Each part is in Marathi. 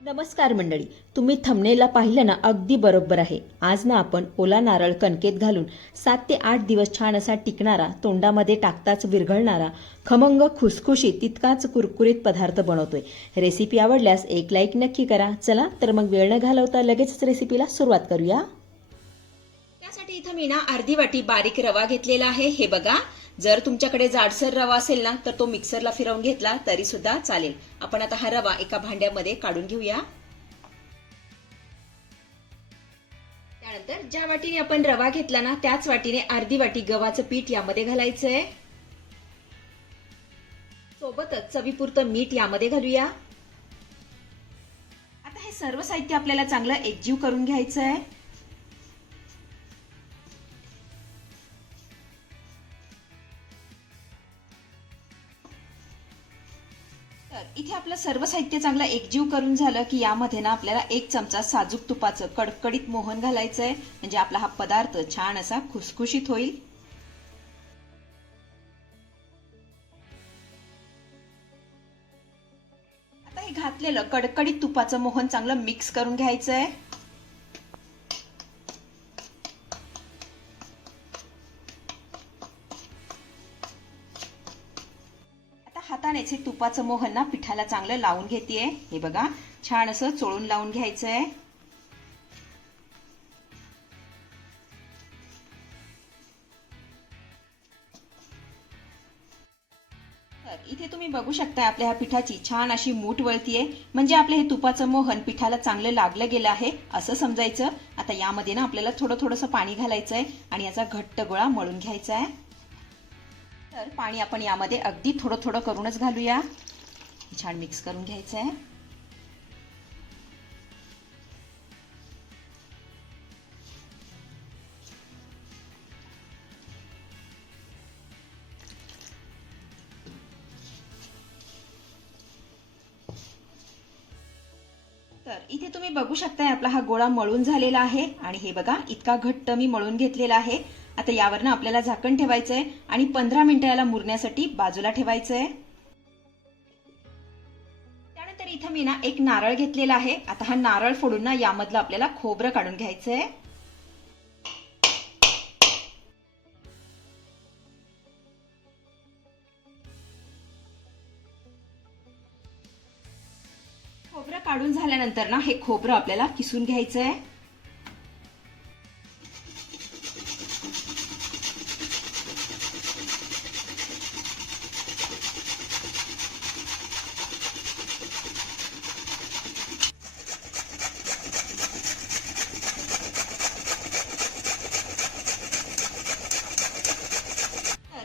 नमस्कार मंडळी तुम्ही थंबनेलला पाहिलं ना अगदी बरोबर आहे. आज ना आपण ओला नारळ कणकेत घालून सात ते आठ दिवस छान असा टिकणारा तोंडामध्ये टाकताच विरघळणारा खमंग खुसखुशी तितकाच कुरकुरीत पदार्थ बनवतोय. रेसिपी आवडल्यास एक लाईक नक्की करा. चला तर मग वेळ न घालवता लगेच रेसिपीला सुरुवात करूया. त्यासाठी इथं मी ना अर्धी वाटी बारीक रवा घेतलेला आहे. हे बघा जर तुमच्याकडे जाडसर रवा असेल ना तर तो मिक्सरला फिरवून घेतला तरी सुद्धा चालेल. आपण आता हा रवा एका भांड्यामध्ये काढून घेऊया. त्यानंतर ज्या वाटीने आपण रवा घेतला ना त्याच वाटीने अर्धी वाटी गव्हाचं पीठ यामध्ये घालायचंय. सोबतच चवीपुरतं मीठ यामध्ये घालूया. आता हे सर्व साहित्य आपल्याला चांगलं एकजीव करून घ्यायचं आहे आपलं सर्व साहित्य चांगलं एकजीव करून झालं की यामध्ये ना आपल्याला एक चमचा साजूक तुपाचं कडकडीत मोहन घालायचं आहे म्हणजे आपला हा पदार्थ छान असा खुसखुशीत होईल. आता हे घातलेलं कडकडीत तुपाचं मोहन चांगलं मिक्स करून घ्यायचं आहे हातानेच हे तुपाचं मोहन ना पिठाला चांगलं लावून घेतेय. हे बघा छान असं चोळून लावून घ्यायचंय. तर इथे तुम्ही बघू शकता आपल्या ह्या पिठाची छान अशी मूठ वळतीये. म्हणजे आपले हे तुपाचं मोहन पिठाला चांगलं लागलं गेलं आहे असं समजायचं. आता यामध्ये ना आपल्याला थोडं थोडंसं पाणी घालायचं आहे आणि याचा घट्ट गोळा मळून घ्यायचा आहे तर पाणी आपण यामध्ये अगदी थोडं थोडं करूनच घालूया. छान मिक्स करून घ्यायचं आहे तर इथे तुम्ही बघू शकताय आपला हा गोळा मळून झालेला आहे. आणि हे बघा इतका घट्ट मी मळून घेतलेला आहे. आता यावरनं आपल्याला झाकण ठेवायचंय आणि पंधरा मिनिटं याला मुरण्यासाठी बाजूला ठेवायचंय. त्यानंतर इथं मी ना एक नारळ घेतलेला आहे. आता हा नारळ फोडून ना यामधलं आपल्याला खोबरं काढून घ्यायचंय. खोबरं काढून झाल्यानंतर ना हे खोबरं आपल्याला किसून घ्यायचं आहे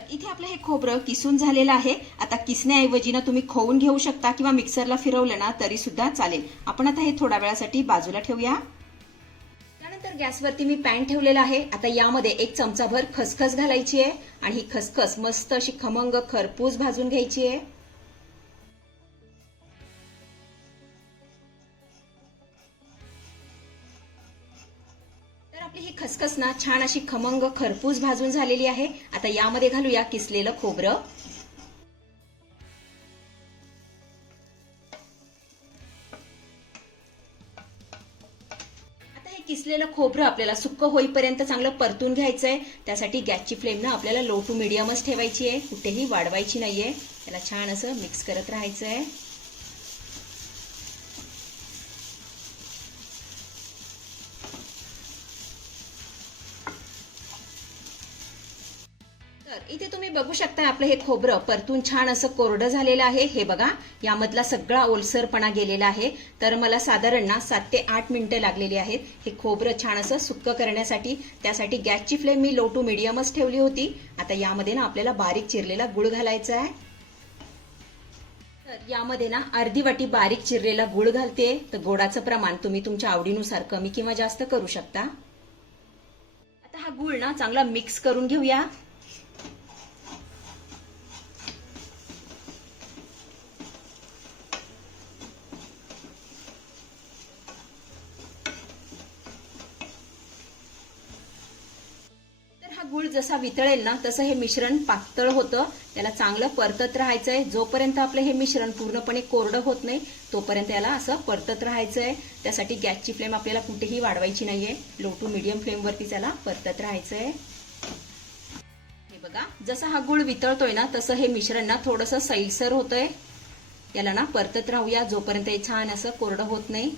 तर इथे आपलं हे खोबरं किसून झालेलं आहे. आता किसण्याऐवजी ना तुम्ही खोवून घेऊ शकता किंवा मिक्सरला फिरवलं ना तरी सुद्धा चालेल. आपण आता हे थोड्या वेळासाठी बाजूला ठेवूया. त्यानंतर गॅसवरती मी पॅन ठेवलेला आहे. आता यामध्ये एक चमचाभर खसखस घालायची आहे आणि ही खसखस मस्त अशी खमंग खरपूस भाजून घ्यायची आहे. आपली ही खसखस ना छान अशी खमंग खरपूस भाजून झालेली आहे. आता यामध्ये घालूया किसलेलं खोबरं. आता हे किसलेलं खोबरं आपल्याला सुक्क होईपर्यंत चांगलं परतून घ्यायचंय. त्यासाठी गॅसची फ्लेम ना आपल्याला लो टू मिडियमच ठेवायची आहे. कुठेही वाढवायची नाहीये. त्याला छान असं मिक्स करत राहायचंय. आहे बघू शकता आपलं हे खोबरं परतून छान असं कोरडं झालेलं आहे. हे बघा यामधला सगळा ओलसरपणा गेलेला आहे. तर मला साधारण ना सात ते आठ मिनिटं लागलेली आहेत. हे खोबरं छान असं सुक्क करण्यासाठी त्यासाठी गॅसची फ्लेम मी लो टू मिडियमच ठेवली होती. आता यामध्ये ना आपल्याला बारीक चिरलेला गुळ घालायचा आहे. तर यामध्ये ना अर्धी वाटी बारीक चिरलेला गुळ घालते. तर गोडाचं प्रमाण तुम्ही तुमच्या आवडीनुसार कमी किंवा जास्त करू शकता. आता हा गुळ ना चांगला मिक्स करून घेऊया. तांदूळ जसा वितळेल ना तसं हे मिश्रण पातळ होतं. त्याला चांगलं परतत राहायचं आहे जोपर्यंत आपलं हे मिश्रण पूर्णपणे कोरडं होत नाही तोपर्यंत याला असं परतत राहायचं आहे त्यासाठी गॅसची फ्लेम आपल्याला कुठेही वाढवायची नाहीये. लो टू मिडियम फ्लेमवरती त्याला परतत राहायचं आहे हे बघा जसं हा गुळ वितळतोय ना तसं हे मिश्रण ना थोडंसं सैलसर होतंय. याला ना परतत राहूया जोपर्यंत हे छान असं कोरडं होत नाही.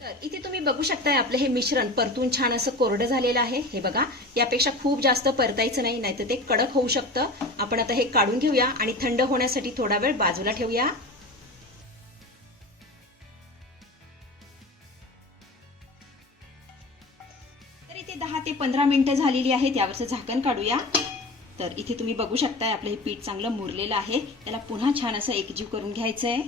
तर इथे तुम्ही बघू शकताय आपलं हे मिश्रण परतून छान असं कोरडं झालेलं आहे. हे बघा यापेक्षा खूप जास्त परतायचं नाही नाहीतर ते कडक होऊ शकतं. आपण आता हे काढून घेऊया आणि थंड होण्यासाठी थोडा वेळ बाजूला ठेवूया. तर इथे दहा ते पंधरा मिनिटं झालेली आहेत यावरचं झाकण काढूया. तर इथे तुम्ही बघू शकताय आपलं हे पीठ चांगलं मुरलेलं आहे. त्याला पुन्हा छान असं एकजीव करून घ्यायचं आहे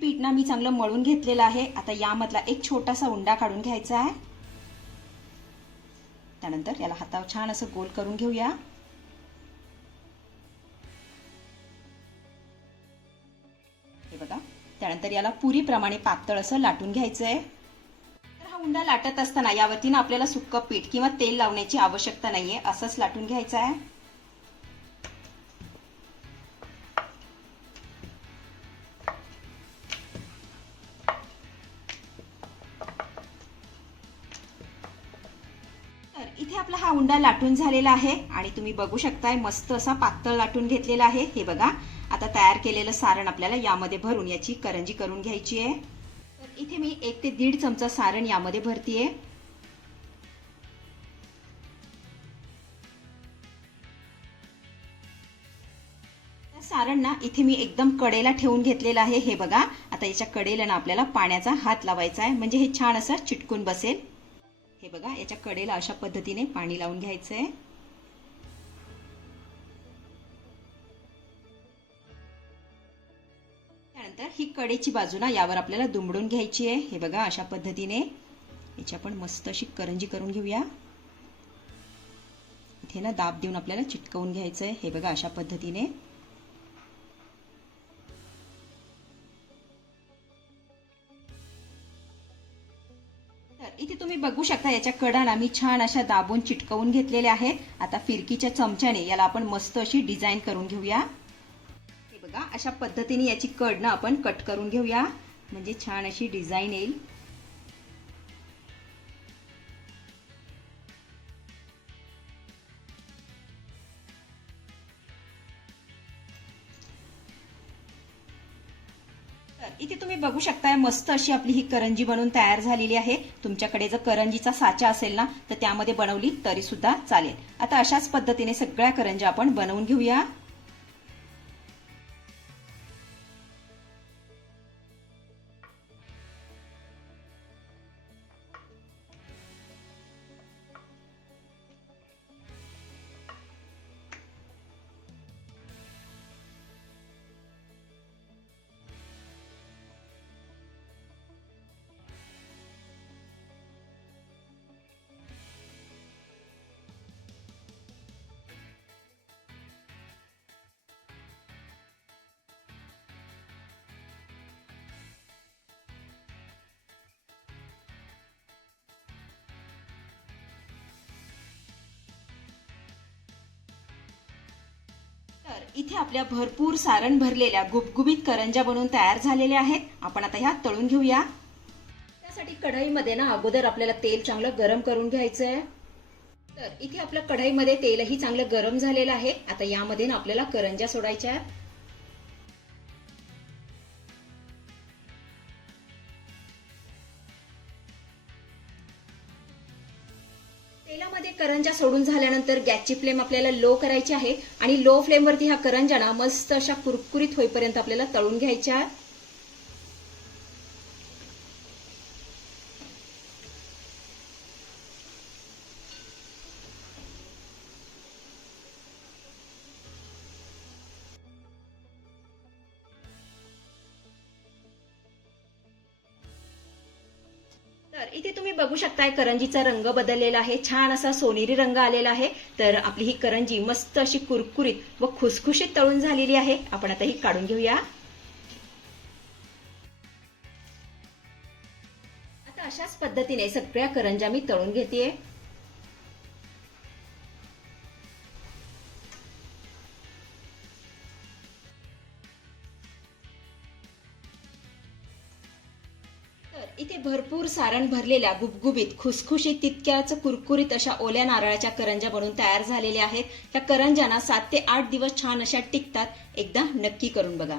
पीठ ना मी चांगलं मळून घेतलेलं आहे. आता यामधला एक छोटासा उंडा काढून घ्यायचा आहे. त्यानंतर याला हातावर छान असं गोल करून घेऊया. हे बघा. त्यानंतर याला पुरीप्रमाणे पातळ असं लाटून घ्यायचं आहे तर हा उंडा लाटत असताना यावरती ना आपल्याला सुक्क पीठ किंवा तेल लावण्याची आवश्यकता नाहीये. असंच लाटून घ्यायचं आहे. इथे आपला हा उंडा लाटून झालेला आहे आणि तुम्ही बघू शकताय मस्त असा पातळ लाटून घेतलेला आहे. हे बघा आता तयार केलेलं सारण आपल्याला यामध्ये भरून याची करंजी करून घ्यायची आहे. तर इथे मी एक ते दीड चमचा सारण यामध्ये भरतीये. सारण ना इथे मी एकदम कडेला ठेवून घेतलेलं आहे. हे बघा आता याच्या कडेला ना आपल्याला पाण्याचा हात लावायचा आहे. म्हणजे हे छान असं चिटकून बसेल. हे बघा याच्या कडेला अशा पद्धतीने पाणी लावून घ्यायचं आहे त्यानंतर ही कडेची बाजू ना यावर आपल्याला दुमडून घ्यायची आहे. हे बघा अशा पद्धतीने. याची आपण मस्त अशी करंजी करून घेऊया. इथे ना दाब देऊन आपल्याला चिटकवून घ्यायचं आहे हे बघा अशा पद्धतीने. इथे तुम्ही बघू शकता याच्या कडाला मी छान अशा दाबून चिटकवून घेतलेल्या आहेत. आता फिरकीच्या चमच्याने याला आपण मस्त अशी डिझाईन करून घेऊया. हे बघा अशा पद्धतीने याची कडनं आपण कट करून घेऊया. म्हणजे छान अशी डिझाईन येईल. इथे तुम्ही बघू शकताय मस्त अशी आपली ही करंजी बनवून तयार झालेली आहे. तुमच्याकडे जर करंजीचा साचा असेल ना तर त्यामध्ये बनवली तरी सुद्धा चालेल. आता अशाच पद्धतीने सगळ्या करंजी आपण बनवून घेऊया. इथे आपल्या भरपूर सारण भरलेल्या गुबगुबीत करंजा बनवून तयार झालेल्या आहेत. आपण आता ह्या तळून घेऊया. त्यासाठी कढईमध्ये ना अगोदर आपल्याला तेल चांगलं गरम करून घ्यायचं आहे तर इथे आपल्या कढईमध्ये तेलही चांगलं गरम झालेलं आहे. आता यामध्ये ना आपल्याला करंजा सोडायच्या आहेत. तेलामध्ये करंजा सोडून झाल्यानंतर गॅसची फ्लेम आपल्याला लो करायची आहे आणि लो फ्लेमवरती ह्या करंजा ना मस्त अशा कुरकुरीत होईपर्यंत आपल्याला तळून घ्यायच्या. तर इथे तुम्ही बघू शकताय करंजीचा रंग बदललेला आहे. छान असा सोनेरी रंग आलेला आहे. तर आपली ही करंजी मस्त अशी कुरकुरीत व खुसखुशीत तळून झालेली आहे. आपण आता ही काढून घेऊया. आता अशाच पद्धतीने सगळ्या करंजा मी तळून घेते इथे भरपूर सारण भरलेल्या गुबगुबीत खुसखुशीत तितक्याच कुरकुरीत अशा ओल्या नारळाच्या करंजा बनून तयार झालेल्या आहेत. या करंजाना सात ते आठ दिवस छान अशा टिकतात. एकदा नक्की करून बघा.